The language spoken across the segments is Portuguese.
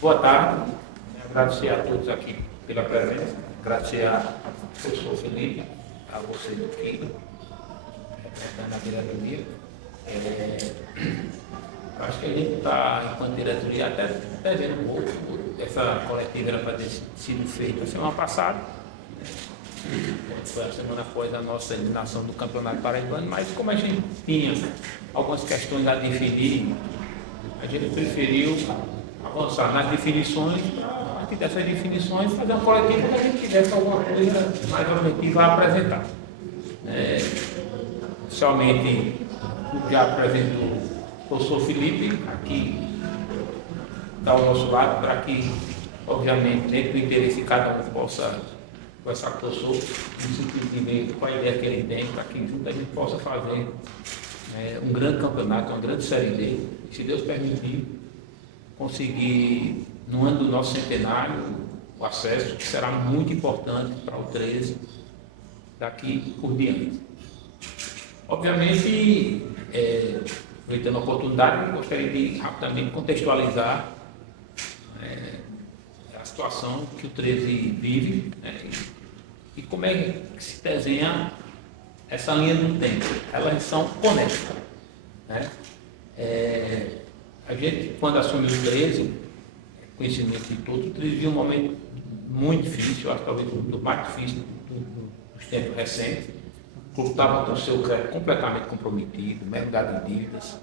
Boa tarde, agradecer a todos aqui pela presença, agradecer ao professor Felipe, a vocês aqui, na diretoria. Acho que a gente está, enquanto diretoria, até devendo um pouco. Essa coletiva era para ter sido feita semana passada, foi a semana após a nossa eliminação do Campeonato Paraibano, mas como a gente tinha algumas questões a definir, a gente preferiu avançar nas definições, a partir dessas definições, fazer uma coletiva que a gente tivesse alguma coisa mais objetiva a apresentar. Somente já apresentou o professor Felipe, aqui está ao nosso lado, para que, obviamente, dentro do interesse de cada um possa conversar com o professor, no sentido de ver qual a ideia que ele tem, para que junto a gente possa fazer um grande campeonato, uma grande Série D, e, se Deus permitir, conseguir, no ano do nosso centenário, o acesso, que será muito importante para o 13 daqui por diante. Obviamente, aproveitando a oportunidade, eu gostaria de rapidamente contextualizar a situação que o 13 vive, e como é que se desenha essa linha do tempo. Elas são conexas. A gente, quando assumiu o 13, conhecimento de todos, o 13 viu um momento muito difícil, eu acho que talvez o mais difícil dos tempos recentes. O clube estava com o seu crédito completamente comprometido, mercado de dívidas,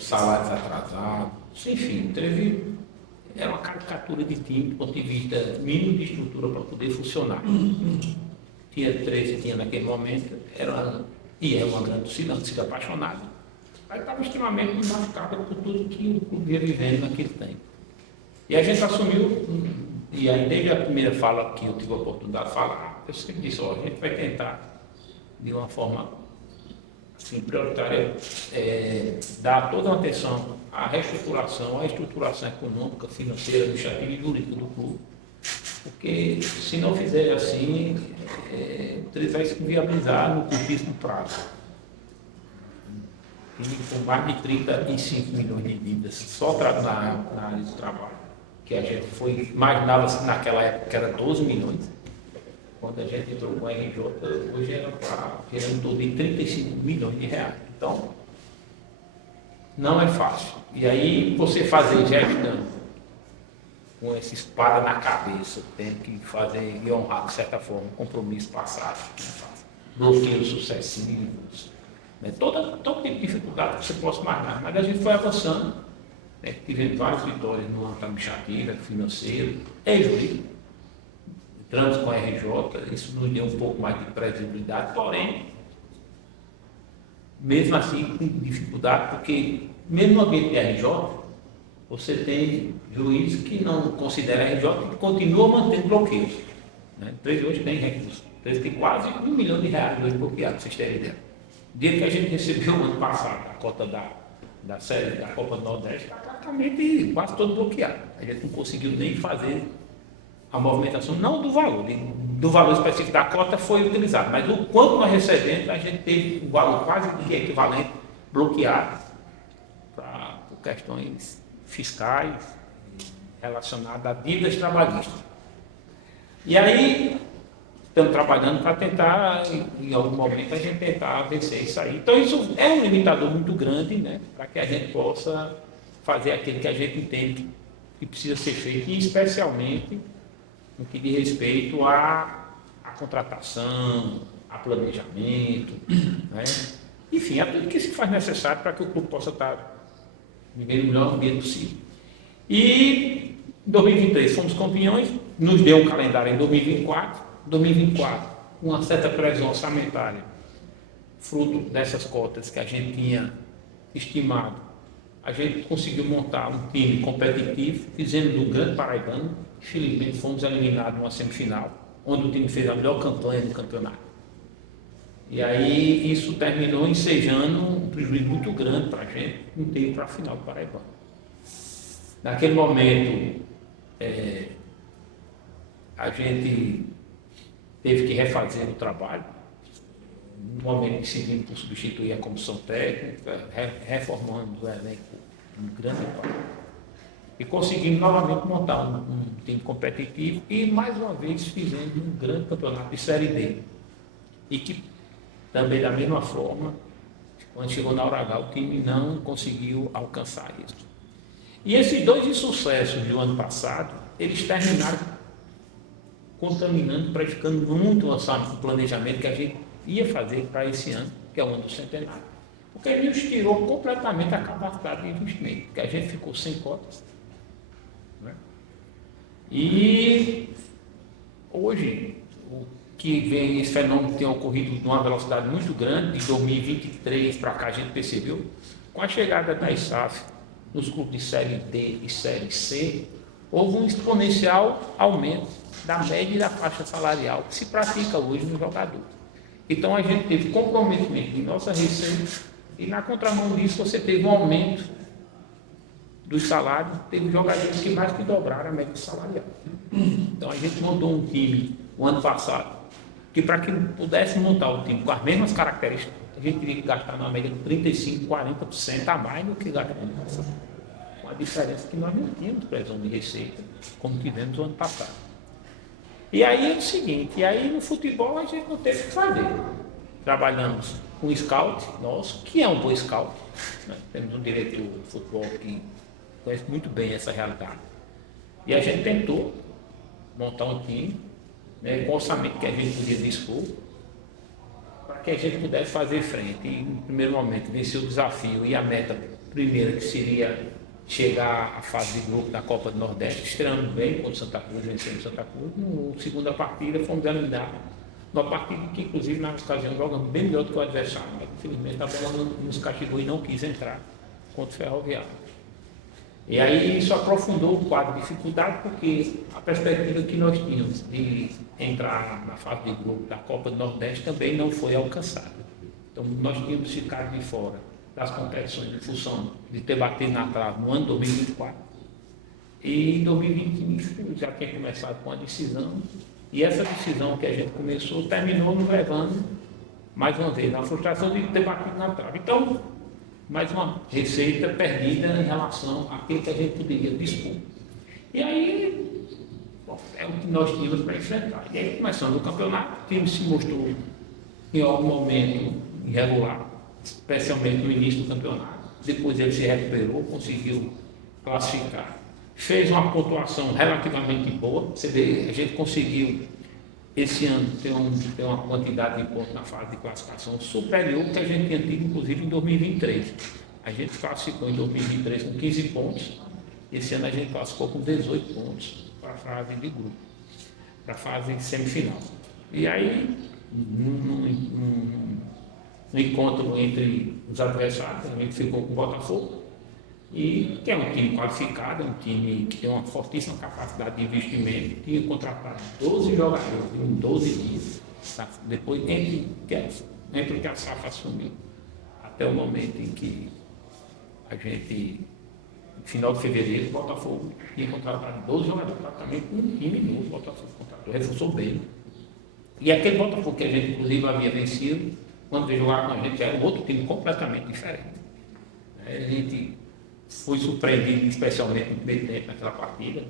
salários atrasados, enfim, o 13 era uma caricatura de time do ponto de vista mínimo de estrutura para poder funcionar. Tinha 13, tinha naquele momento, era uma grande torcida apaixonada, mas estava extremamente machucada por tudo que o clube ia vivendo naquele tempo. E a gente assumiu, e aí desde a primeira fala que eu tive a oportunidade de falar, eu sempre disse, a gente vai tentar, de uma forma assim, prioritária, dar toda uma atenção à reestruturação, à estruturação econômica, financeira, administrativa e jurídica do clube. Porque se não fizer assim, ele vai se inviabilizar no curtíssimo prazo. E com mais de 35 milhões de dívidas só na área de trabalho, que a gente imaginava naquela época que era 12 milhões, quando a gente entrou com a RJ, hoje era em torno de 35 milhões de reais. Então, não é fácil. E aí você fazer gestão com essa espada na cabeça, tendo que fazer e honrar, de certa forma, um compromisso passado, bloqueios sucessivos, todo tipo de dificuldade que você possa imaginar. Mas a gente foi avançando, tivemos várias vitórias no âmbito administrativo, financeiro e jurídico. Entramos com a RJ, isso nos deu um pouco mais de previsibilidade, porém, mesmo assim, com dificuldade, porque mesmo no ambiente de RJ, você tem juízes que não consideram a RJ e continuam mantendo bloqueios. O 13 hoje tem recursos. O 13 tem quase R$1 milhão hoje bloqueados, vocês terem ideia. O dia que a gente recebeu o ano passado a cota da série da Copa do Nordeste, está praticamente quase todo bloqueado. A gente não conseguiu nem fazer a movimentação, não do valor específico da cota foi utilizado, mas o quanto nós recebemos, a gente teve o valor quase de equivalente bloqueado por questões fiscais relacionadas a dívidas trabalhistas. E aí, estamos trabalhando para tentar, em algum momento, a gente tentar vencer isso aí. Então, isso é um limitador muito grande, para que a gente possa fazer aquilo que a gente entende que precisa ser feito, e especialmente no que diz respeito à contratação, a planejamento, enfim, a tudo que se faz necessário para que o clube possa estar vivendo o melhor ambiente possível. E em 2023 fomos campeões, nos deu um calendário em 2024, uma certa previsão orçamentária, fruto dessas cotas que a gente tinha estimado, a gente conseguiu montar um time competitivo, fizemos do Grande Paraibano. Infelizmente fomos eliminados numa semifinal, onde o time fez a melhor campanha do campeonato. E aí isso terminou ensejando um prejuízo muito grande para a gente, não ter para a final do Paraibano. Naquele momento, a gente teve que refazer o trabalho, no momento que seguimos por substituir a comissão técnica, reformando o elenco em grande parte. E conseguimos novamente montar um time competitivo e mais uma vez fizemos um grande campeonato de Série D. E que também da mesma forma, quando chegou na hora H, o time não conseguiu alcançar isso. E esses dois insucessos do ano passado, eles terminaram contaminando, prejudicando muito o planejamento que a gente ia fazer para esse ano, que é o ano do centenário. Porque ele nos tirou completamente a capacidade de investimento, porque a gente ficou sem cotas. Né? E hoje, o que vem, esse fenômeno tem ocorrido numa velocidade muito grande, de 2023 para cá a gente percebeu, com a chegada da ISAF nos clubes de Série D e Série C, houve um exponencial aumento da média e da faixa salarial que se pratica hoje no jogador. Então a gente teve comprometimento de nossa receita e na contramão disso você teve um aumento dos salários, teve jogadores que mais que dobraram a média salarial. Então a gente montou um time o ano passado, que para que pudesse montar o time com as mesmas características, a gente teria que gastar na média de 35%, 40% a mais do que gastamos no passado. Com a diferença que nós não tínhamos previsão de receita, como tivemos o ano passado. E aí é o seguinte, e aí no futebol a gente não teve o que fazer. Trabalhamos com o scout nosso, que é um bom scout, né? Temos um diretor de futebol que conhece muito bem essa realidade. E a gente tentou montar um time, né, com o orçamento que a gente podia dispor, para que a gente pudesse fazer frente. E no primeiro momento vencer o desafio e a meta primeira, que seria chegar à fase de grupo da Copa do Nordeste, estreando bem contra o Santa Cruz, vencendo o Santa Cruz. Na segunda partida fomos eliminados, uma partida que inclusive na ocasião jogamos bem melhor do que o adversário, mas infelizmente a bola nos castigou e não quis entrar contra o Ferroviário. E aí isso aprofundou o quadro de dificuldade, porque a perspectiva que nós tínhamos de entrar na fase de grupo da Copa do Nordeste também não foi alcançada. Então nós tínhamos ficado de fora das competições em função de ter batido na trave no ano de 2024. E em 2025 já tinha começado com a decisão, e essa decisão que a gente começou terminou nos levando, mais uma vez, na frustração de ter batido na trave. Então, mais uma receita perdida em relação àquilo que a gente poderia dispor. E aí, bom, é o que nós tínhamos para enfrentar. E aí, começando o campeonato, o time se mostrou em algum momento irregular, especialmente no início do campeonato. Depois ele se recuperou, conseguiu classificar. Fez uma pontuação relativamente boa. Você vê, a gente conseguiu esse ano ter uma quantidade de pontos na fase de classificação superior que a gente tinha tido, inclusive, em 2023. A gente classificou em 2023 com 15 pontos. Esse ano a gente classificou com 18 pontos para a fase de grupo, para a fase semifinal. E aí, no encontro entre os adversários, a gente ficou com o Botafogo, e que é um time qualificado, é um time que tem uma fortíssima capacidade de investimento, tinha contratado 12 jogadores em 12 dias, depois entre o que a SAF assumiu, até o momento em que a gente, no final de fevereiro, o Botafogo tinha contratado 12 jogadores, praticamente um time novo, o Botafogo contratou, reforçou bem. E aquele Botafogo que a gente, inclusive, havia vencido, quando veio jogar com a gente, era um outro time completamente diferente. A gente foi surpreendido, especialmente no primeiro tempo, naquela partida.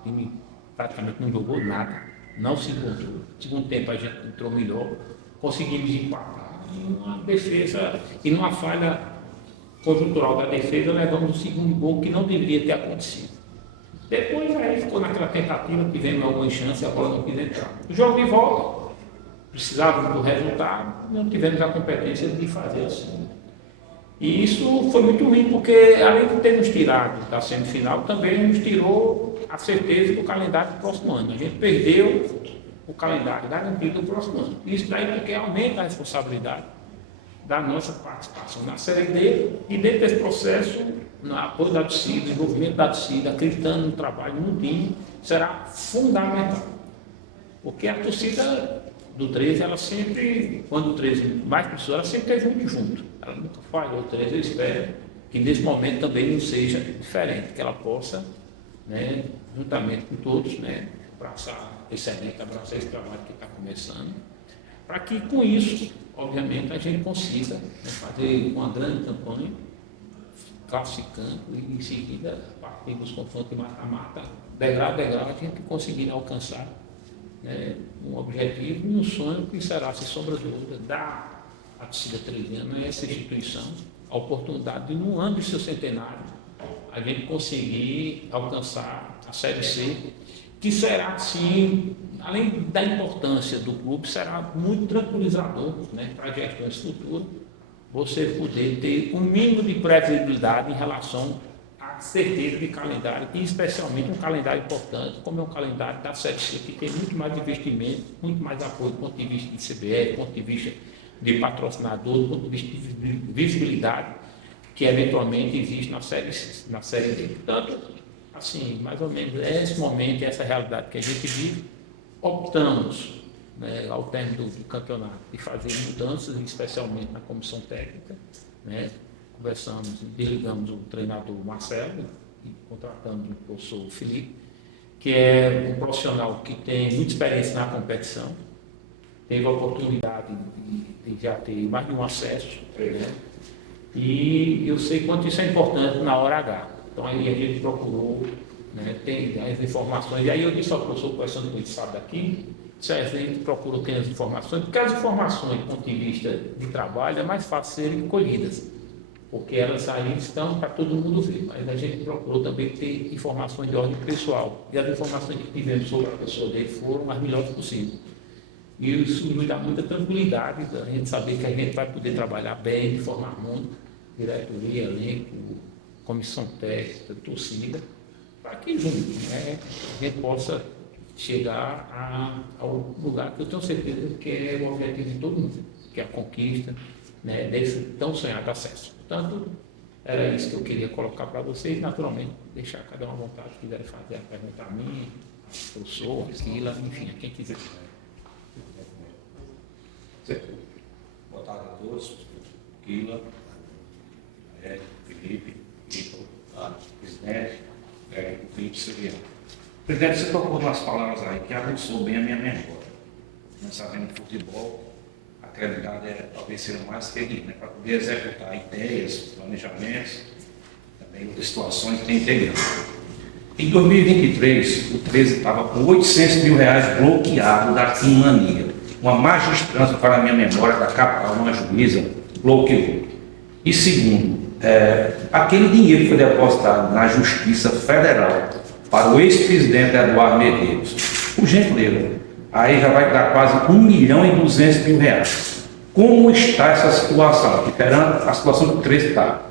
O time praticamente não jogou nada, não se encontrou. No segundo tempo a gente entrou melhor, conseguimos empatar. E uma defesa, e numa falha conjuntural da defesa, levamos o segundo gol que não deveria ter acontecido. Depois aí ficou naquela tentativa, tivemos algumas chances e a bola não quis entrar. O jogo de volta, precisávamos do resultado, não tivemos a competência de fazer assim. E isso foi muito ruim, porque além de ter nos tirado da semifinal, também nos tirou a certeza do calendário do próximo ano. A gente perdeu o calendário garantido do próximo ano. Isso daí porque aumenta a responsabilidade da nossa participação na Série D, e dentro desse processo, no apoio da torcida, desenvolvimento da torcida, acreditando no trabalho no time, será fundamental. Porque a torcida do 13, ela sempre, quando o 13 mais precisou, ela sempre esteve muito junto. Ela nunca falhou o 13, eu espero que nesse momento também não seja diferente, que ela possa, né, juntamente com todos, né, abraçar esse trabalho que está começando, para que com isso, obviamente, a gente consiga, né, fazer uma grande campanha, classificando e em seguida partir dos confrontos de mata-mata, degrau a degrau, a gente conseguir alcançar, né, um objetivo e um sonho que será, sem sombra de dúvida, dar à torcida teresiana, a essa instituição, a oportunidade de, no ano do seu centenário, a gente conseguir alcançar a Série C, que será, sim, além da importância do clube, será muito tranquilizador, né, para gestões futuras, você poder ter um mínimo de previsibilidade em relação à certeza de calendário, e especialmente um calendário importante, como é um calendário da Série C, que tem muito mais investimento, muito mais apoio do ponto de vista de CBF, do ponto de vista de patrocinador, do ponto de vista de visibilidade, que eventualmente existe na série D. Portanto, assim, mais ou menos, esse momento, essa realidade que a gente vive, optamos, né, ao término do campeonato, de fazer mudanças, especialmente na comissão técnica, né, conversamos, desligamos o treinador Marcelo e contratamos o professor Felipe, que é um profissional que tem muita experiência na competição, teve a oportunidade de já ter mais de um acesso, né, e eu sei quanto isso é importante na hora H. Então aí a gente procurou, né, tem as informações, e aí eu disse ao professor, conversando com ele sábado aqui, se a gente procurou ter as informações, porque as informações do ponto de vista de trabalho é mais fácil serem colhidas, porque elas aí estão para todo mundo ver, mas a gente procurou também ter informações de ordem pessoal, e as informações que tivemos sobre a pessoa dele foram as melhores possíveis. E isso nos dá muita tranquilidade, a gente saber que a gente vai poder trabalhar bem, de forma harmônica, diretoria, elenco, comissão técnica, torcida, para que juntos, né, a gente possa chegar ao lugar que eu tenho certeza que é o objetivo de todo mundo, que é a conquista, né, desse tão sonhado acesso. Portanto, era isso que eu queria colocar para vocês, naturalmente, deixar cada um à vontade, se quiser fazer a pergunta a mim, ao professor, a Sila, enfim, a quem quiser. Boa tarde a todos. Kila, Felipe, Vitor, presidente, o Felipe Severo. Presidente, você tocou umas palavras aí que aguçou bem a minha memória. Nós sabemos que futebol, a credibilidade é talvez seja mais que ele, né, para poder executar ideias, planejamentos, também outras situações que tem integrado. Em 2023, o 13 estava com R$800 mil bloqueado da Team Mania. Uma magistrada, para a minha memória, da capital, uma juíza, bloqueou. E segundo, aquele dinheiro que foi depositado na Justiça Federal para o ex-presidente Eduardo Medeiros, por gentileza, aí já vai dar quase R$1.200.000. Como está essa situação? Esperando a situação que o 13 está.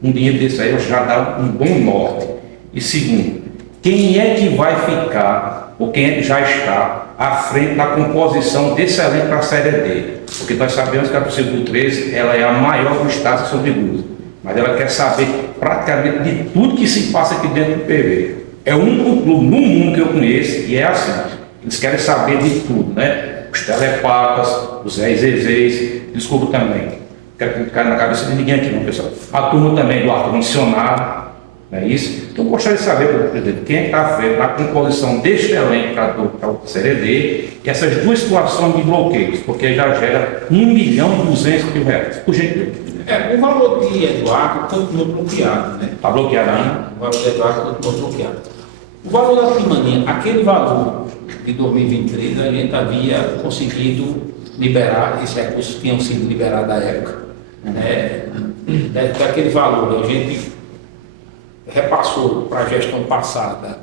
Um dinheiro desse aí já dá um bom norte. E segundo, quem é que vai ficar, ou quem é que já está à frente da composição desse elenco para a Série D? Porque nós sabemos que a torcida do 13 ela é a maior do estado, sobre dúvida, mas ela quer saber praticamente de tudo que se passa aqui dentro do PV. É o único clube no mundo que eu conheço e é assim. Eles querem saber de tudo, né? Os telepapas, os ex-exeis, desculpa também, não quero ficar na cabeça de ninguém aqui não, pessoal. A turma também do ar-condicionado, não é isso? Então eu gostaria de saber, presidente, quem está à frente na composição deste elenco para a Série D e essas duas situações de bloqueios, porque já gera R$1.200.000, por gentileza. O valor de Eduardo continua bloqueado, né? Está bloqueado ainda? O valor de Eduardo continua bloqueado. O valor da Primania, aquele valor de 2023, a gente havia conseguido liberar, esses recursos tinham sido liberados à época, né? Daquele valor, a gente repassou para a gestão passada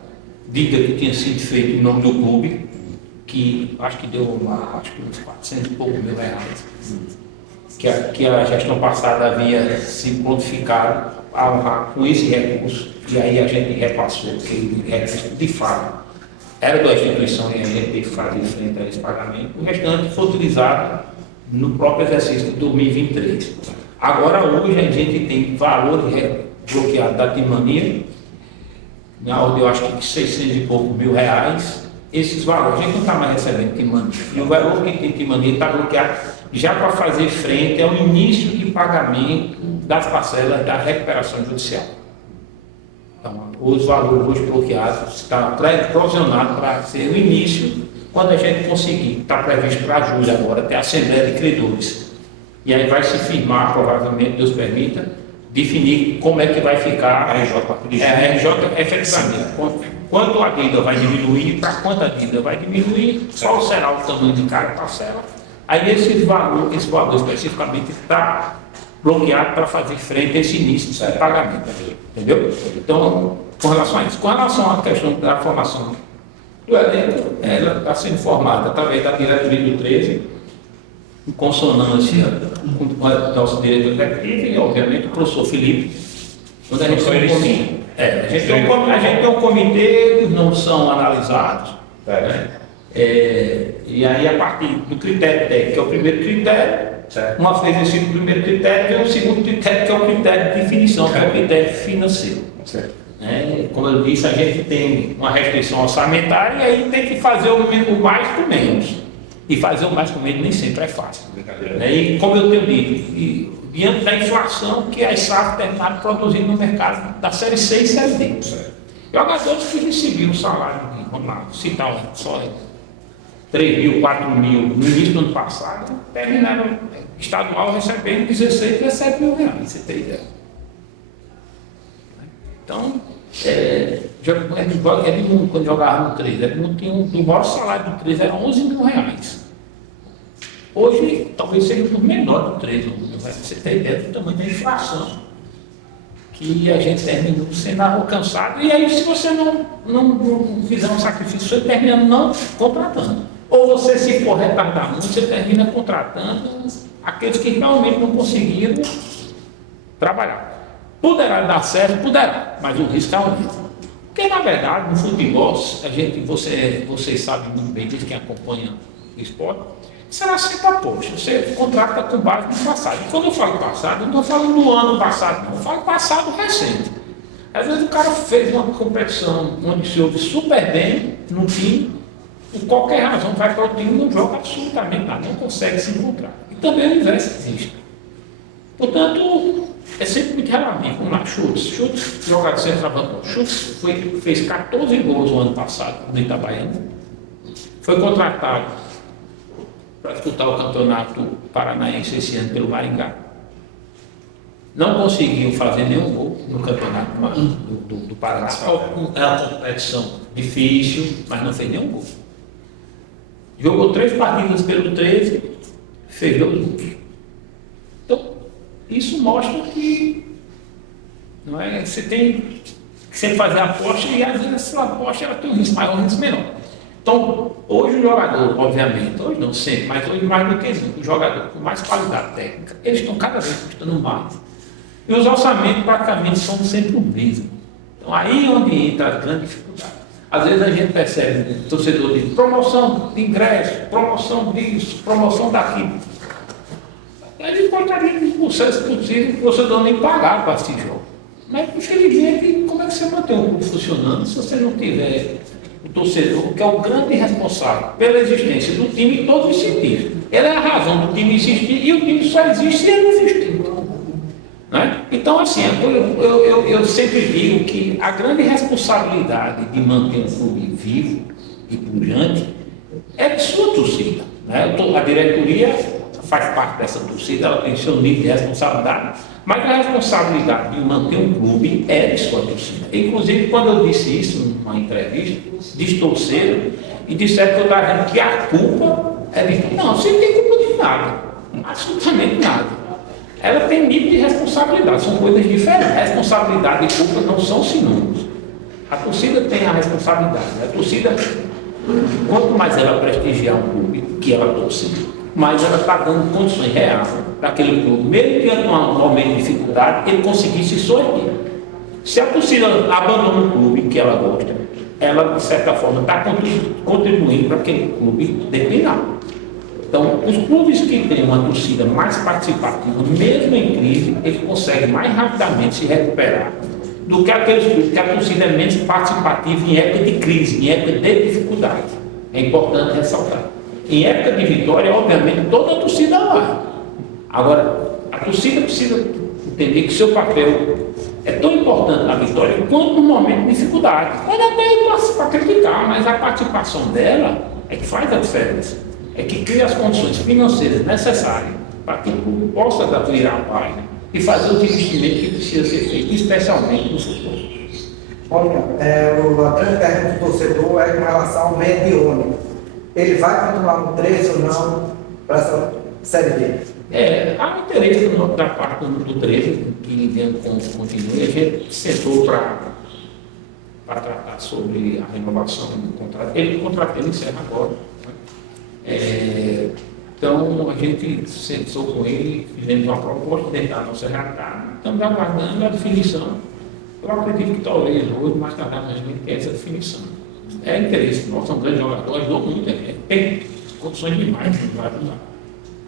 dívida que tinha sido feita em nome do clube, que acho que deu uns 400 e poucos mil reais, que a gestão passada havia se prontificado a honrar com esse recurso, e aí a gente repassou aquele recurso de fato. Era da instituição e a gente teve que fazer frente a esse pagamento. O restante foi utilizado no próprio exercício de 2023. Agora, hoje, a gente tem valor bloqueado da Team Mania, na ordem, eu acho que de 600 e poucos mil reais. Esses valores, a gente não está mais recebendo Team Mania. E o valor que tem Team Mania está bloqueado já para fazer frente ao início de pagamento das parcelas da recuperação judicial. Então, os valores hoje bloqueados estão provisionados para ser o início, quando a gente conseguir, está previsto para julho agora, ter a Assembleia de Credores. E aí vai se firmar, provavelmente, Deus permita, definir como é que vai ficar A RJ a partir de a RJ efetivamente. Quanto a dívida vai diminuir, para quanto a dívida vai diminuir, qual será o tamanho de cada parcela. Aí esse valor especificamente está bloqueado para fazer frente a esse início de pagamento. Entendeu? Então, com relação a isso. Com relação à questão da formação do elenco, ela está sendo formada através da diretoria do 13, em consonância com o nosso diretor executivo e, obviamente, o professor Felipe. Onde a gente tem um comitê, os nomes são analisados. Né? E aí, a partir do critério técnico, que é o primeiro critério, uma vez esse primeiro critério, tem o segundo critério, que é o critério de definição, que é o critério financeiro. Como eu disse, a gente tem uma restrição orçamentária e aí tem que fazer o mais com menos. E fazer o mais com menos nem sempre é fácil. E como eu tenho dito, diante da inflação que as SAF terminaram produzindo no mercado da Série C e Série D. Jogadores que recebiam salário, vamos lá, citar só 3 mil, 4 mil no início do ano passado, terminaram estadual recebendo 16, 17 mil reais, você tem ideia. Então, Edmundo, quando jogava no 13, Edmundo tinha o maior salário do 13 era 11 mil reais. Hoje, talvez seja o menor do 13, você tem ideia do tamanho da inflação que a gente terminou sendo alcançado. E aí, se você não fizer um sacrifício, você termina não contratando. Ou você, se for retardar muito, você termina contratando aqueles que realmente não conseguiram trabalhar. Poderá dar certo, poderá, mas o risco é aumenta. Porque, na verdade, no futebol, vocês sabem muito bem, diz quem acompanha o esporte, será sempre aposta. Você contrata com base no passado. E quando eu falo passado, eu não estou falando do ano passado, não. Eu falo passado recente. Às vezes o cara fez uma competição onde se ouve super bem no time, por qualquer razão vai para o time e não joga absolutamente nada, não consegue se encontrar. E também o inverso existe. Portanto, é sempre muito relativo. Vamos lá, Chutes, jogador de centroavante. Chutes fez 14 gols no ano passado no Itabaiana. Foi contratado para disputar o campeonato paranaense esse ano pelo Maringá. Não conseguiu fazer nenhum gol no campeonato do Paraná. É uma competição difícil, mas não fez nenhum gol. Jogou 3 partidas pelo 13, fez 2 gols. Então, isso mostra que não é, você tem que sempre fazer aposta e às vezes essa aposta ela tem um risco maior, um risco menor. Então, hoje o jogador, obviamente, hoje não sempre, mas hoje mais do que nunca, o jogador com mais qualidade técnica, eles estão cada vez custando mais. E os orçamentos praticamente são sempre o mesmo. Então, aí é onde entra a grande dificuldade. Às vezes a gente percebe um torcedor de promoção de ingresso, promoção disso, promoção daquilo. Ele gostaria de sucesso possível, o torcedor nem pagar para assistir jogo. Mas, infelizmente, como é que você mantém o clube funcionando se você não tiver o torcedor, que é o grande responsável pela existência do time em todos os sentidos? Ele é a razão do time existir e o time só existe se ele existir. Né? Então, assim, eu sempre digo que a grande responsabilidade de manter um clube vivo e pujante é de sua torcida. Né? A diretoria faz parte dessa torcida, ela tem seu nível de responsabilidade, mas a responsabilidade de manter um clube é de sua torcida. Inclusive, quando eu disse isso numa entrevista, distorceram e disseram que eu estava dizendo que a culpa é de... Não, você não tem culpa de nada, absolutamente nada. Ela tem nível de responsabilidade, são coisas diferentes. Responsabilidade e culpa não são sinônimos. A torcida tem a responsabilidade. A torcida, quanto mais ela prestigiar um clube que ela torce, mais ela está dando condições reais para aquele clube, mesmo diante de um momento de dificuldade, ele conseguir se sorrir. Se a torcida abandona um clube que ela gosta, ela, de certa forma, está contribuindo para aquele clube declinar. Então, os clubes que têm uma torcida mais participativa, mesmo em crise, eles conseguem mais rapidamente se recuperar do que aqueles clubes que a torcida é menos participativa em época de crise, em época de dificuldade. É importante ressaltar. Em época de vitória, obviamente, toda a torcida vai. Agora, a torcida precisa entender que seu papel é tão importante na vitória quanto no momento de dificuldade. Pode até para criticar, mas a participação dela é que faz a diferença. É que cria as condições financeiras necessárias para que o clube possa virar a página e fazer os investimentos que precisa ser feito, especialmente no futuro. Olha, a grande pergunta do torcedor é com relação ao Medione. Ele vai continuar no 13 ou não para essa Série D? Há interesse da parte do 13, que continue. A gente sentou para tratar sobre a renovação do contrato. O contrato dele encerra agora. Né? Então, a gente sentou com ele, fizemos uma proposta dentro da nossa realidade. Estamos aguardando a definição. Eu acredito que talvez hoje, mais tarde, a gente tenha essa definição. É interesse nosso, são grandes jogadores, ajudou muito, tem condições demais, não vai ajudar.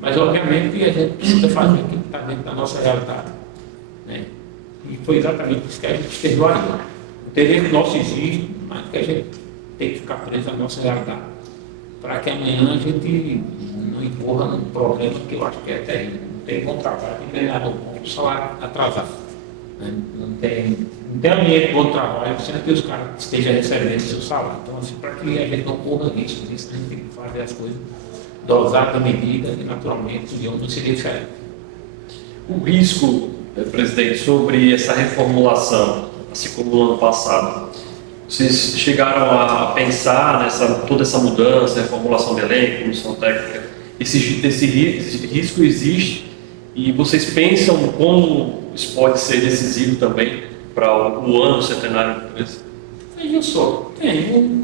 Mas, obviamente, a gente precisa fazer o que está dentro da nossa realidade. Né? E foi exatamente isso que a gente esteve aí. O interesse nosso existe, mas que a gente tem que ficar preso à nossa realidade. Para que amanhã a gente não empurra num problema que eu acho que é terrível. Não tem bom trabalho, tem ganhado bom salário atrasado. Né? Não tem ambiente de bom trabalho, sendo que os caras estejam recebendo seu salário. Então, assim, para que a gente não corra risco disso, a gente tem que fazer as coisas dosar da medida e, naturalmente, o não seria diferente. O risco, presidente, sobre essa reformulação, assim como no ano passado, vocês chegaram a pensar toda essa mudança, reformulação do elenco, comissão técnica, esse risco existe e vocês pensam como isso pode ser decisivo também para o ano centenário da empresa? Veja só,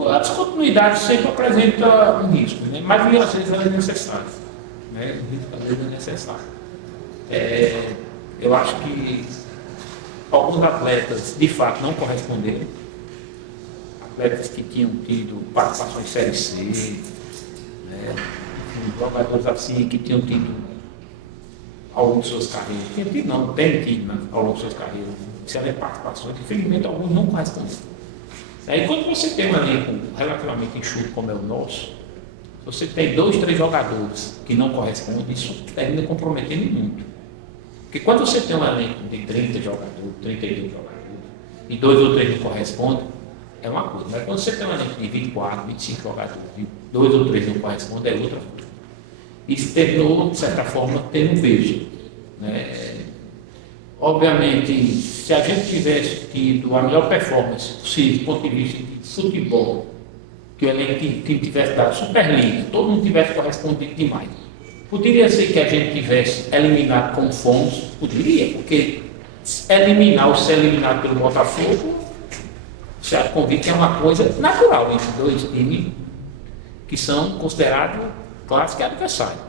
a descontinuidade sempre apresenta um risco, né? Mas às vezes ela é necessária. Né? O risco às vezes é necessário. Eu acho que alguns atletas de fato não corresponderam. Atletas que tinham tido participações em Série C, né? Jogadores assim que tinham tido ao longo de suas carreiras. Tinham tido, não, tem tido, né? Ao longo de suas carreiras. Excelentes participações, infelizmente alguns não corresponderam. Aí quando você tem um elenco relativamente enxuto como é o nosso, você tem 2, 3 jogadores que não correspondem, isso termina comprometendo muito. Porque quando você tem um elenco de 30 jogadores, 32 jogadores, e 2 ou 3 não correspondem, é uma coisa. Mas quando você tem um elenco de 24, 25 jogadores, e 2 ou 3 não correspondem, é outra coisa. Isso terminou, de certa forma, tendo um peso. Né? Obviamente, se a gente tivesse tido a melhor performance possível do ponto de vista de futebol, que o elenco tivesse dado Superliga, todo mundo tivesse correspondido demais, poderia ser que a gente tivesse eliminado como fomos? Poderia, porque eliminar ou ser eliminado pelo Botafogo, você convite que é uma coisa natural entre dois times que são considerados clássicos e adversários.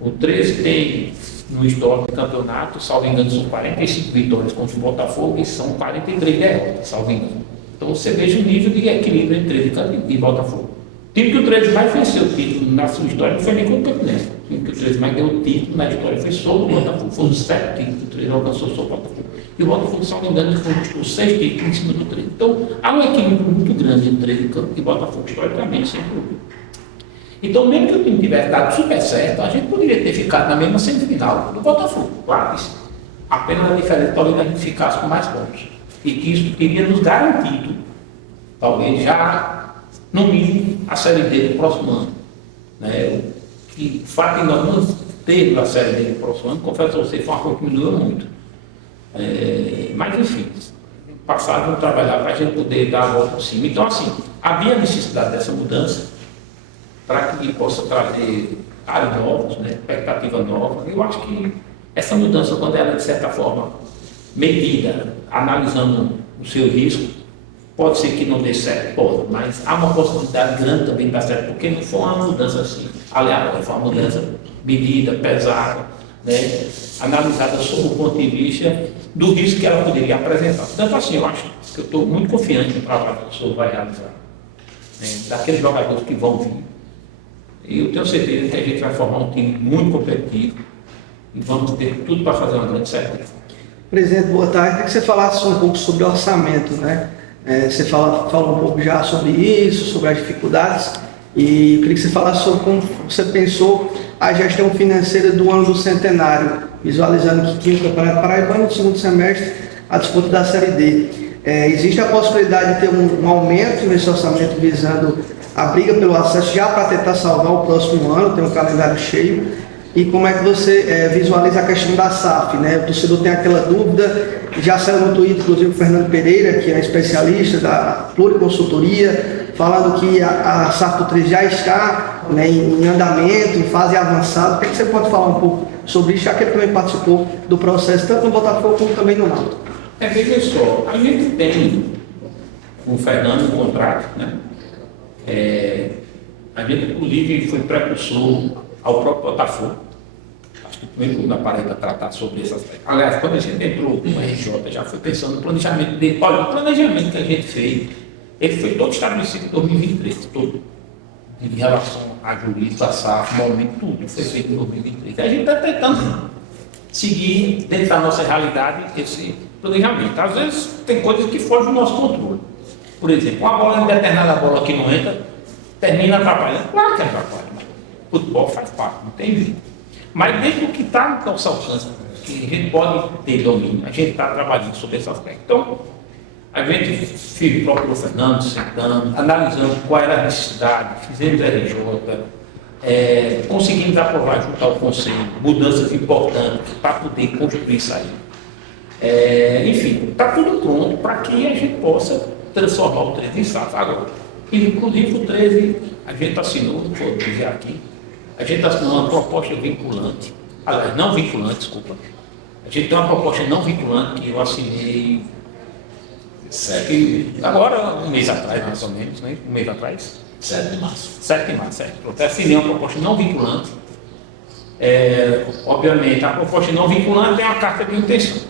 O 13 tem, no histórico do campeonato, salvo engano, são 45 vitórias contra o Botafogo e são 43 derrotas, salvo engano. Então você veja o nível de equilíbrio entre 13 e Botafogo. O time que o 13 mais venceu o título na sua história não foi nem contra o Campinense. O time que o 13 mais deu o título na história foi sobre o Botafogo. Foram 7 títulos que o 13 alcançou sobre o Botafogo. E o Botafogo, salvo engano, conquistou 6 títulos em cima do 13. Então há um equilíbrio muito grande entre 13 e Botafogo, historicamente, sem problema. Então, mesmo que o time tivesse dado super certo, a gente poderia ter ficado na mesma semifinal do Botafogo, claro isso. Apenas a diferença talvez a gente ficasse com mais pontos. E que isso teria nos garantido, talvez já, no mínimo, a Série D do próximo ano. Né? Que o fato de nós não termos a Série D do próximo ano, confesso a você, foi uma coisa que me doeu muito. Mas, enfim, passaram a trabalhar para a gente poder dar a volta por cima. Então, assim, havia necessidade dessa mudança, para que possa trazer áreas novas, né, expectativa nova. Eu acho que essa mudança, quando ela é de certa forma medida, analisando o seu risco, pode ser que não dê certo, pode, mas há uma possibilidade grande também de dar certo, porque não foi uma mudança assim, aleatória, foi uma mudança medida, pesada, né, analisada sob o ponto de vista do risco que ela poderia apresentar. Portanto, assim, eu acho que eu estou muito confiante no trabalho que o senhor vai realizar, né, daqueles jogadores que vão vir. E eu tenho certeza que a gente vai formar um time muito competitivo e vamos ter tudo para fazer uma grande sequência. Presidente, boa tarde. Queria que você falasse um pouco sobre orçamento, né? Você falou um pouco já sobre isso, sobre as dificuldades, e queria que você falasse sobre como você pensou a gestão financeira do ano do centenário, visualizando que tinha o Campeonato Paraibano no segundo semestre, a disputa da Série D. Existe a possibilidade de ter um aumento nesse orçamento visando a briga pelo acesso já para tentar salvar o próximo ano, tem um calendário cheio. e como é que você visualiza a questão da SAF, né? O torcedor tem aquela dúvida, já saiu no Twitter, inclusive, o Fernando Pereira, que é especialista da Pluriconsultoria, falando que a SAF do 13 já está, né, em andamento, em fase avançada. O que você pode falar um pouco sobre isso, já que ele também participou do processo, tanto no Botafogo como também no Náutico? Veja só, a gente tem com o Fernando um contrato, né? A gente, inclusive, foi precursor ao próprio Botafogo. Acho que o primeiro clube da Paraíba tratar sobre esse aspecto. Aliás, quando a gente entrou no RJ, já foi pensando no planejamento dele. Olha, o planejamento que a gente fez, ele foi todo estabelecido em 2023, todo. Em relação a jurídico, a SAF, momento, tudo foi feito em 2023. A gente está tentando seguir, dentro da nossa realidade, esse planejamento. Às vezes, tem coisas que fogem do nosso controle. Por exemplo, uma bola, determinada bola que não entra, termina atrapalhando. Claro que atrapalha. Futebol faz parte, não tem jeito. Mas dentro do que está no nosso alcance, que a gente pode ter domínio, a gente está trabalhando sobre esse aspecto. Então, a gente procurou o Fernando, sentando, analisando qual era a necessidade, fizemos RJ, conseguimos aprovar junto ao Conselho mudanças importantes para poder construir isso aí. Enfim, está tudo pronto para que a gente possa transformar o 13 em SAF agora. Inclusive o 13, a gente assinou, vou dizer aqui, a gente assinou uma proposta vinculante, aliás, não vinculante, desculpa. A gente tem uma proposta não vinculante que eu assinei agora, um mês atrás, mais ou menos, né? Um mês atrás. 7 de março. 7 de março, certo. Eu assinei uma proposta não vinculante. Obviamente, a proposta não vinculante é uma carta de intenção,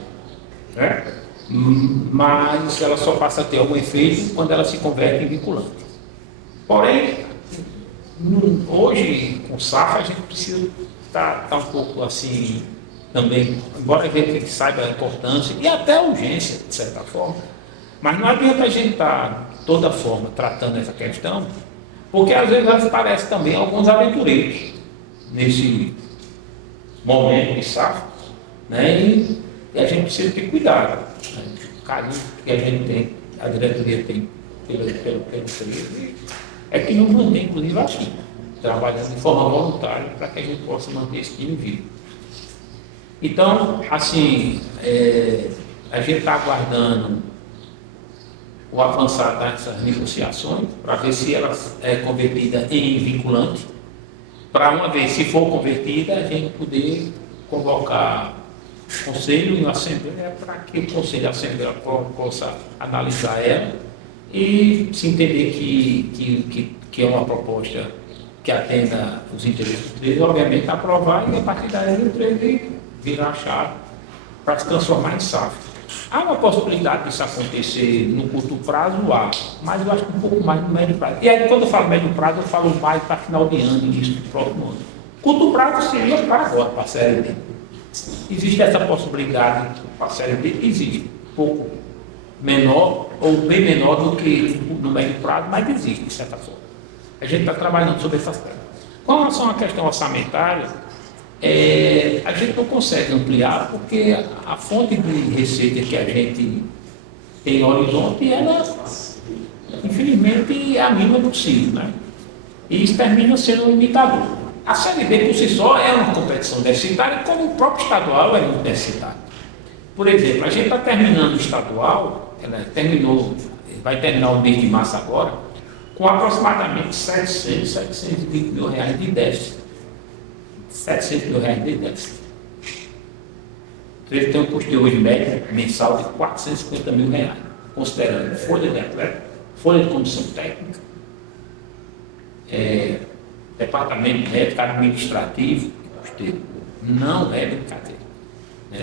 né? Mas ela só passa a ter algum efeito quando ela se converte em vinculante. Porém, hoje, com o SAF, a gente precisa estar um pouco assim, também, embora a gente saiba a importância e até a urgência, de certa forma, mas não adianta a gente estar, de toda forma, tratando essa questão, porque às vezes aparecem também alguns aventureiros nesse momento de SAF, né? E a gente precisa ter cuidado, né? O carinho que a gente tem, a diretoria tem pelo 13, é que nos mantém, inclusive, aqui, trabalhando de forma voluntária para que a gente possa manter esse time vivo. Então, assim, a gente está aguardando o avançar dessas negociações para ver se ela é convertida em vinculante, para uma vez, se for convertida, a gente poder convocar o Conselho e a Assembleia para que o Conselho e a Assembleia possa analisar ela e se entender que é uma proposta que atenda os interesses do 13, obviamente aprovar e a partir daí o 13 virar a chave para se transformar em SAF. Há uma possibilidade disso acontecer no curto prazo, mas eu acho que um pouco mais no médio prazo. E aí, quando eu falo médio prazo, eu falo mais para final de ano, início do próximo ano. Curto prazo seria para agora, para a Série B. Existe essa possibilidade para a Série B? Existe. Um pouco menor ou bem menor do que no médio prazo, mas existe, de certa forma. A gente está trabalhando sobre essas coisas. Com relação à questão orçamentária, a gente não consegue ampliar porque a fonte de receita que a gente tem no horizonte, ela, infelizmente, é a mínima possível, né? E isso termina sendo um limitador. A Série B, por si só, é uma competição deficitária, como o próprio estadual é muito deficitário. Por exemplo, a gente está terminando o estadual, vai terminar o mês de março agora, com aproximadamente 720 mil reais de déficit. 700 mil reais de déficit. Ele tem um custeio hoje médio mensal de 450 mil reais, considerando folha de atleta, folha de comissão técnica, departamento médico, administrativo e custeio. Não é brincadeira.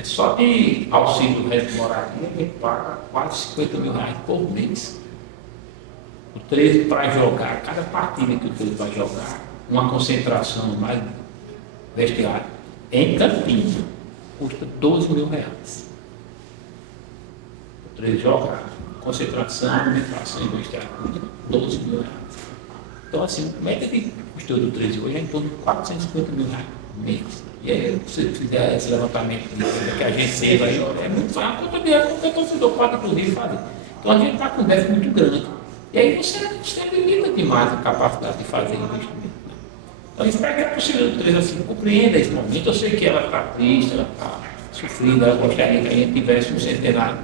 Só de auxílio do resto de moradia, a gente paga quase 50 mil reais por mês. O 13 para jogar, cada partida que o 13 vai jogar, uma concentração mais vestiário, em Campinas, custa 12 mil reais. O 13 jogar, concentração, alimentação e vestiário, custa 12 mil reais. Então, assim, a média de custo do 13 hoje é em torno de 450 mil reais mês. E aí, se você fizer esse levantamento que a gente teve aí, é muito fácil, a conta de qualquer torcedor pode, inclusive, fazer. Então, a gente está com um déficit muito grande. E aí, você limita demais a capacidade de fazer investimento. Então, espero que a torcida do 13 assim, compreenda esse momento. Eu sei que ela está triste, ela está sofrida, ela gostaria que a gente tivesse um centenário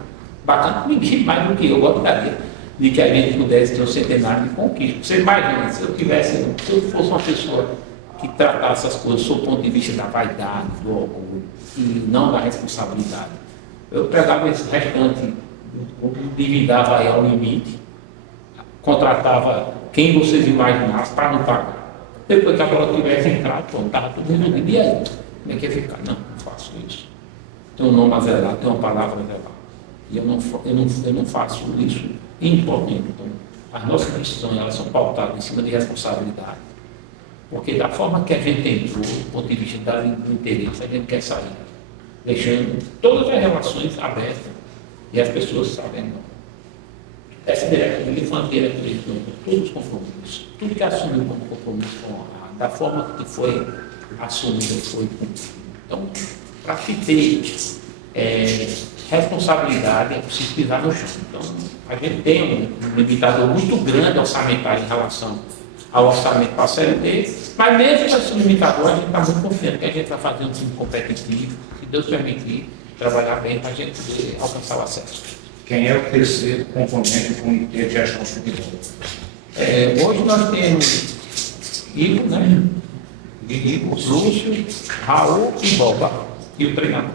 bacana. Ninguém mais do que eu gostaria de que a gente pudesse ter um centenário de conquista. Você imagina, se eu fosse uma pessoa que tratasse as coisas sob o ponto de vista da vaidade, do orgulho e não da responsabilidade, eu pegava esse restante, endividava aí ao limite, contratava quem vocês imaginassem para não pagar. Depois que a bola tivesse entrado, pronto, estava tudo resolvido. E aí? Como é que ia ficar? Não faço isso. Tenho um nome a zelar, tenho uma palavra a zelar. E eu não faço isso em momento. Então, as nossas decisões elas são pautadas em cima de responsabilidade. Porque da forma que a gente entrou, do ponto de vista do interesse, a gente quer sair, deixando todas as relações abertas e as pessoas sabendo. Essa diretoria foi uma diretoria que todos os compromissos, tudo que assumiu como compromisso da forma que foi assumido foi cumprido. Então, para se ter responsabilidade é preciso pisar no chão. Então, a gente tem um limitador muito grande orçamentário em relação ao orçamento para a Série D, mas mesmo com esse limitador, a gente está muito confiante que a gente vai fazer um time competitivo, se Deus permitir, trabalhar bem para a gente poder alcançar o acesso. Quem é o terceiro componente do Comitê de Gestão de Futebol? Hoje nós temos Igor, né? Igor, Lúcio, Raul e Boba, e o treinador.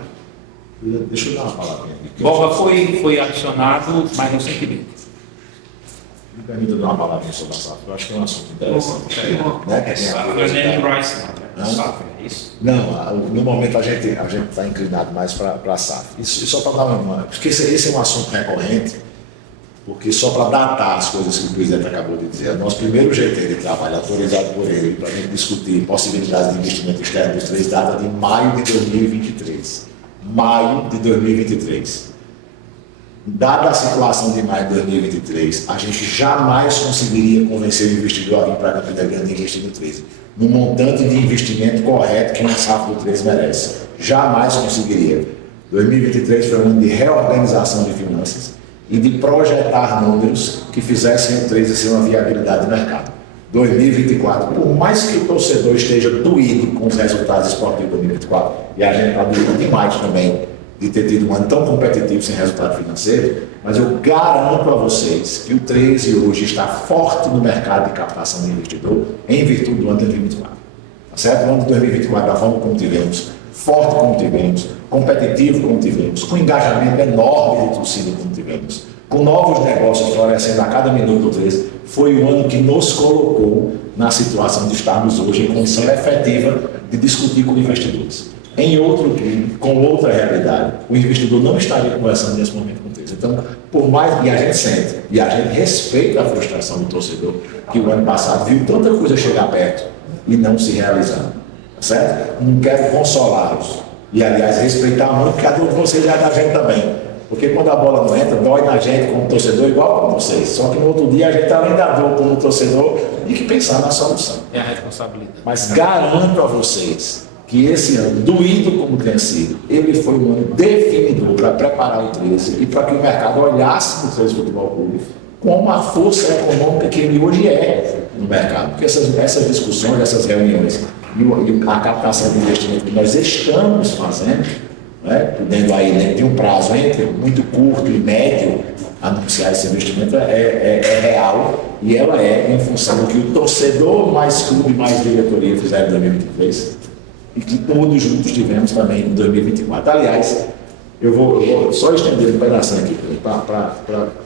Deixa eu dar uma palavrinha aqui. Boba foi adicionado mais recentemente. Me permita dar uma palavrinha sobre a SAF. Eu acho que é um assunto interessante. É isso? Não, no momento a gente está inclinado mais para a SAF. E só para dar uma. Porque esse é um assunto recorrente, porque só para datar as coisas que o presidente acabou de dizer, nosso primeiro GT de trabalho autorizado por ele para a gente discutir possibilidades de investimento externo dos três data de maio de 2023. Maio de 2023. Dada a situação de maio de 2023, a gente jamais conseguiria convencer o investidor a vir para a Campina Grande e investir no 13, no montante de investimento correto que uma SAF do 13 merece. Jamais conseguiria. 2023 foi um ano de reorganização de finanças e de projetar números que fizessem o 13 ser uma viabilidade de mercado. 2024, por mais que o torcedor esteja doído com os resultados esportivos de 2024, e a gente está doído demais também de ter tido um ano tão competitivo sem resultado financeiro, mas eu garanto a vocês que o 13 hoje está forte no mercado de captação de investidor em virtude do ano de 2024. Tá certo? O ano de 2024, da forma como tivemos, forte como tivemos, competitivo como tivemos, com engajamento enorme de torcida como tivemos, com novos negócios florescendo a cada minuto do 13, foi o ano que nos colocou na situação de estarmos hoje em condição efetiva de discutir com investidores. Em outro clube, com outra realidade, o investidor não estaria conversando nesse momento com o 13. Então, por mais, e a gente sente, e a gente respeita a frustração do torcedor, que o ano passado viu tanta coisa chegar perto e não se realizar. Tá certo? Não quero consolá-los. E, aliás, respeitar muito cada um de vocês e a da gente também. Porque quando a bola não entra, dói na gente como torcedor, igual com vocês. Só que no outro dia a gente além da dor como torcedor, tem que pensar na solução. É a responsabilidade. Mas garanto a vocês que esse ano, doído como tem sido, ele foi um ano definidor para preparar o 13 e para que o mercado olhasse no 13 Futebol Clube com uma força econômica que ele hoje é no mercado. Porque essas discussões, essas reuniões e a captação de investimento que nós estamos fazendo, né, podendo aí, né, ter um prazo entre muito curto e médio, anunciar esse investimento é real e ela é em função do que o torcedor mais clube, mais diretoria fizeram em 2023 e que todos juntos tivemos também em 2024. Aliás, eu vou só estender um pedacinho aqui para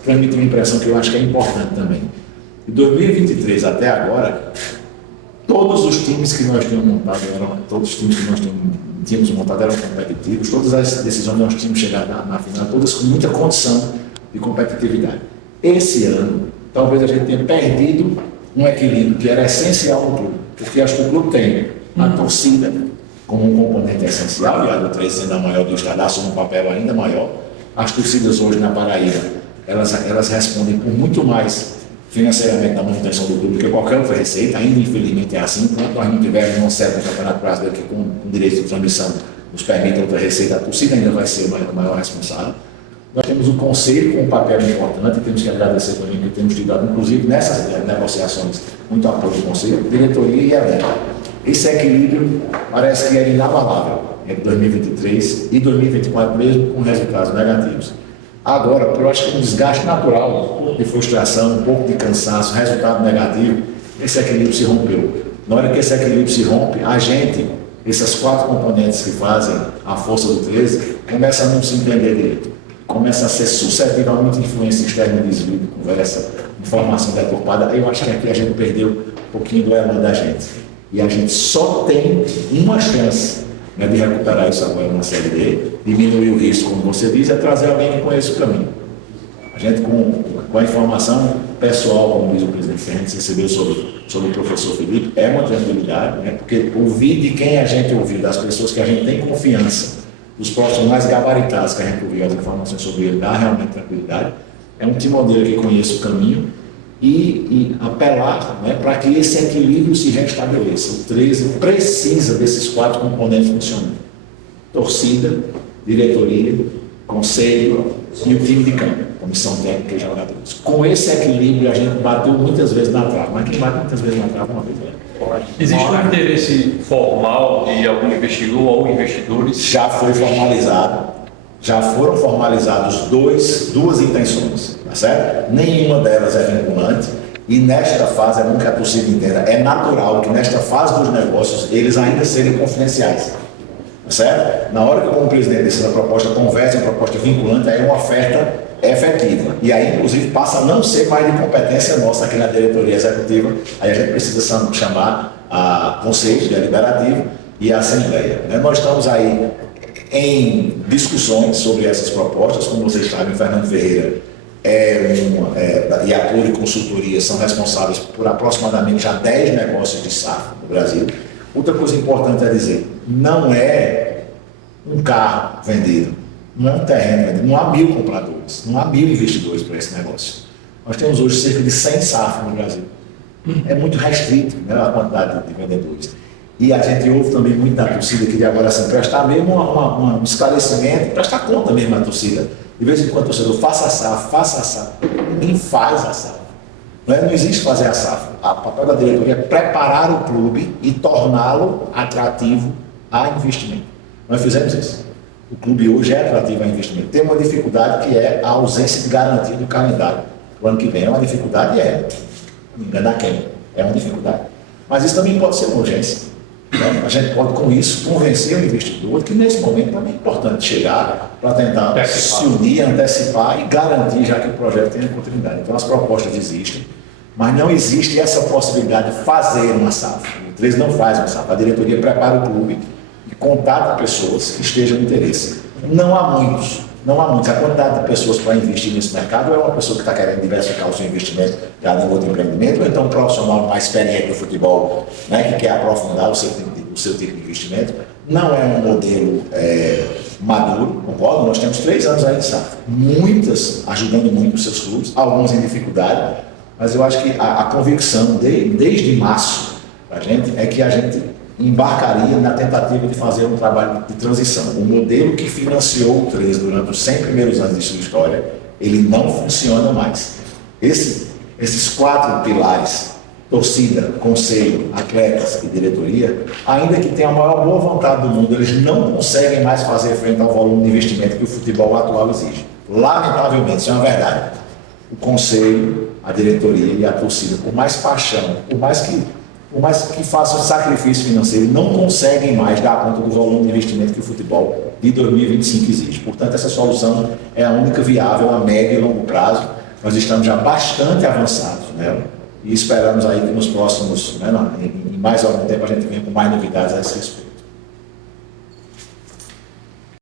transmitir uma impressão que eu acho que é importante também. De 2023 até agora, todos os times que nós tínhamos montado eram competitivos, todas as decisões nós tínhamos chegado na final, todas com muita condição de competitividade. Esse ano, talvez a gente tenha perdido um equilíbrio que era essencial no clube, porque acho que o clube tem a torcida como um componente essencial, e a do 13 sendo a maior do estado, assume um papel ainda maior. As torcidas hoje na Paraíba, elas respondem por muito mais financeiramente na manutenção do clube que qualquer outra receita, ainda infelizmente é assim, enquanto nós não tivermos um certo campeonato brasileiro que com direito de transmissão nos permita outra receita, a torcida ainda vai ser o maior responsável. Nós temos o conselho com um papel importante, temos que agradecer também que temos tido, inclusive nessas negociações, muito apoio do conselho, diretoria e elenco. Esse equilíbrio parece que é inabalável entre 2023 e 2024, mesmo com resultados negativos. Agora, eu acho que um desgaste natural, um pouco de frustração, um pouco de cansaço, resultado negativo, esse equilíbrio se rompeu. Na hora que esse equilíbrio se rompe, a gente, essas 4 componentes que fazem a força do 13, começa a não se entender direito. Começa a ser suscetível a muita influência externa, desvio de conversa, informação deturpada. Eu acho que aqui a gente perdeu um pouquinho do elan da gente. E a gente só tem uma chance, né, de recuperar isso agora na Série D, diminuir o risco, como você diz, é trazer alguém que conheça o caminho. A gente, com a informação pessoal, como diz o presidente, que a gente recebeu sobre o professor Felipe, é uma tranquilidade, né, porque ouvir de quem a gente ouviu, das pessoas que a gente tem confiança, dos profissionais gabaritados que a gente ouviu as informações sobre ele, dá realmente tranquilidade. É um timoneiro que conhece o caminho e apelar, né, para que esse equilíbrio se restabeleça. O 13 precisa desses 4 componentes funcionando: torcida, diretoria, conselho e o time de campo, comissão técnica e jogadores. Com esse equilíbrio a gente bateu muitas vezes na trave, mas quem bate muitas vezes na trave uma vez, né? Existe um interesse formal de algum investidor ou investidores? Já foi formalizado, já foram formalizados duas intenções, tá certo? Nenhuma delas é vinculante e nesta fase, é bom que a torcida entenda, é natural que nesta fase dos negócios eles ainda sejam confidenciais, tá certo? Na hora que como presidente decide a proposta, conversa em proposta vinculante, aí é uma oferta efetiva. E aí, inclusive, passa a não ser mais de competência nossa aqui na diretoria executiva. Aí a gente precisa chamar a conselho deliberativo e a assembleia, né? Nós estamos aí em discussões sobre essas propostas. Como vocês sabem, o Fernando Ferreira e a Pluri Consultoria são responsáveis por aproximadamente já 10 negócios de SAF no Brasil. Outra coisa importante a dizer, não é um carro vendido, não é um terreno vendido, não há 1000 compradores, não há 1000 investidores para esse negócio. Nós temos hoje cerca de 100 SAF no Brasil. É muito restrito, né, a quantidade de vendedores. E a gente ouve também muito da torcida que de agora assim, prestar mesmo um esclarecimento, prestar conta mesmo à torcida. De vez em quando o torcedor faça a SAF, faça a SAF. Ninguém faz a SAF. Não existe fazer a SAF. O papel da diretoria é preparar o clube e torná-lo atrativo a investimento. Nós fizemos isso. O clube hoje é atrativo a investimento. Tem uma dificuldade que é a ausência de garantia do calendário. O ano que vem é uma dificuldade, não enganar quem? É uma dificuldade. Mas isso também pode ser uma urgência. A gente pode, com isso, convencer o investidor que, nesse momento, também é importante chegar para tentar se unir, antecipar e garantir, já que o projeto tenha continuidade. Então, as propostas existem, mas não existe essa possibilidade de fazer uma SAF. O 13 não faz uma SAF. A diretoria prepara o clube e contata pessoas que estejam no interesse. Não há muitos. A quantidade de pessoas para investir nesse mercado é uma pessoa que está querendo diversificar o seu investimento já em outro empreendimento, ou então um profissional mais experiente do futebol, né, que quer aprofundar o seu tipo de investimento. Não é um modelo maduro, concordo? Nós temos 3 anos aí de SAF, muitas ajudando muito os seus clubes, alguns em dificuldade, mas eu acho que a convicção desde março para a gente é que a gente embarcaria na tentativa de fazer um trabalho de transição. O modelo que financiou o 13 durante os 100 primeiros anos de sua história, ele não funciona mais. Esses 4 pilares, torcida, conselho, atletas e diretoria, ainda que tenham a maior boa vontade do mundo, eles não conseguem mais fazer frente ao volume de investimento que o futebol atual exige. Lamentavelmente, isso é uma verdade. O conselho, a diretoria e a torcida, por mais paixão, por mais que façam sacrifício financeiro, não conseguem mais dar conta do volume de investimento que o futebol de 2025 exige. Portanto, essa solução é a única viável a médio e longo prazo. Nós estamos já bastante avançados nela e esperamos aí que nos próximos, em mais algum tempo, a gente venha com mais novidades a esse respeito.